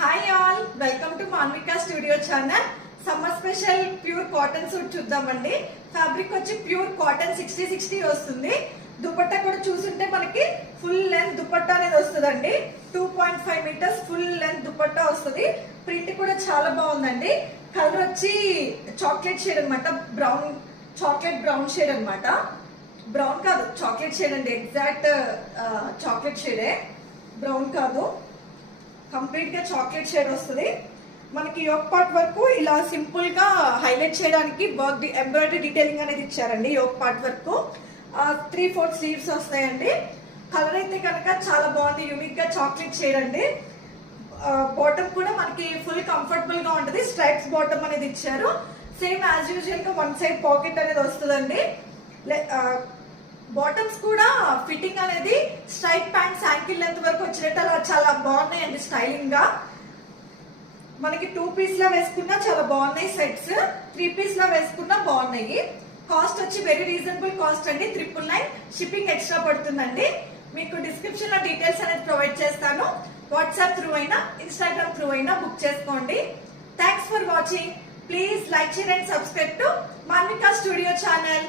Hi all, welcome to Manvika studio channel. Summer special pure cotton suit చూద్దామండి. Fabric వచ్చి pure cotton 60-60 వస్తుంది. దుపట్టా కూడా చూసుంటే మనకి ఫుల్ లెంత్ దుపట్టా అనేది వస్తుందండి. 2.5 మీటర్స్ ఫుల్ లెంత్ దుపట్టా వస్తుంది. ప్రింట్ కూడా చాలా బాగుందండి. కలర్ వచ్చి చాక్లెట్ షేడ్ అనమాట, చాక్లెట్ బ్రౌన్ షేడ్ అనమాట. బ్రౌన్ కాదు, చాక్లెట్ షేడ్ అండి. ఎగ్జాక్ట్ చాక్లెట్ షేడే, బ్రౌన్ కాదు. కంప్లీట్ గా చాక్లెట్ షేడ్ వస్తుంది. మనకి యోక్ పార్ట్ వరకు ఇలా సింపుల్ గా హైలైట్ చేయడానికి వర్క్ ఎంబ్రాయిడరీ డీటెయిలింగ్ అనేది ఇచ్చారండి. యోక్ పార్ట్ వరకు 3/4 స్లీవ్స్ వస్తాయండి. కలర్ అయితే కనుక చాలా బాగుంది, యూనిక్ గా చాక్లెట్ షేడ్ అండి. బాటమ్ కూడా మనకి ఫుల్ కంఫర్టబుల్ గా ఉంటుంది. స్ట్రైప్స్ బాటమ్ అనేది ఇచ్చారు. సేమ్ యాజ్ యూజువల్ గా వన్ సైడ్ పాకెట్ అనేది వస్తుందండి. బాటమ్స్ కూడా ఫిట్టింగ్ అనేది స్ట్రైట్ ప్యాంట్ యాంకిల్ లెంత్ వరకు వచ్చినట్టు అలా చాలా బాగున్నాయండి. స్టైలింగ్ గా మనకి 2 పీస్ లా వేసుకున్నా చాలా బాగున్నాయి. సెట్స్ 3 పీస్ లా వేసుకున్నా బాగున్నాయి. కాస్ట్ వచ్చి వెరీ రీజనబుల్ కాస్ట్ అండి. 999. షిప్పింగ్ ఎక్స్ట్రా పడుతుందండి. మీకు డిస్క్రిప్షన్ లో డీటెయిల్స్ అనేది ప్రొవైడ్ చేస్తాను. వాట్సాప్ త్రూ అయినా ఇన్స్టాగ్రామ్ త్రూ అయినా బుక్ చేసుకోండి. Thanks for watching. Please like, share and subscribe to Manvika studio channel.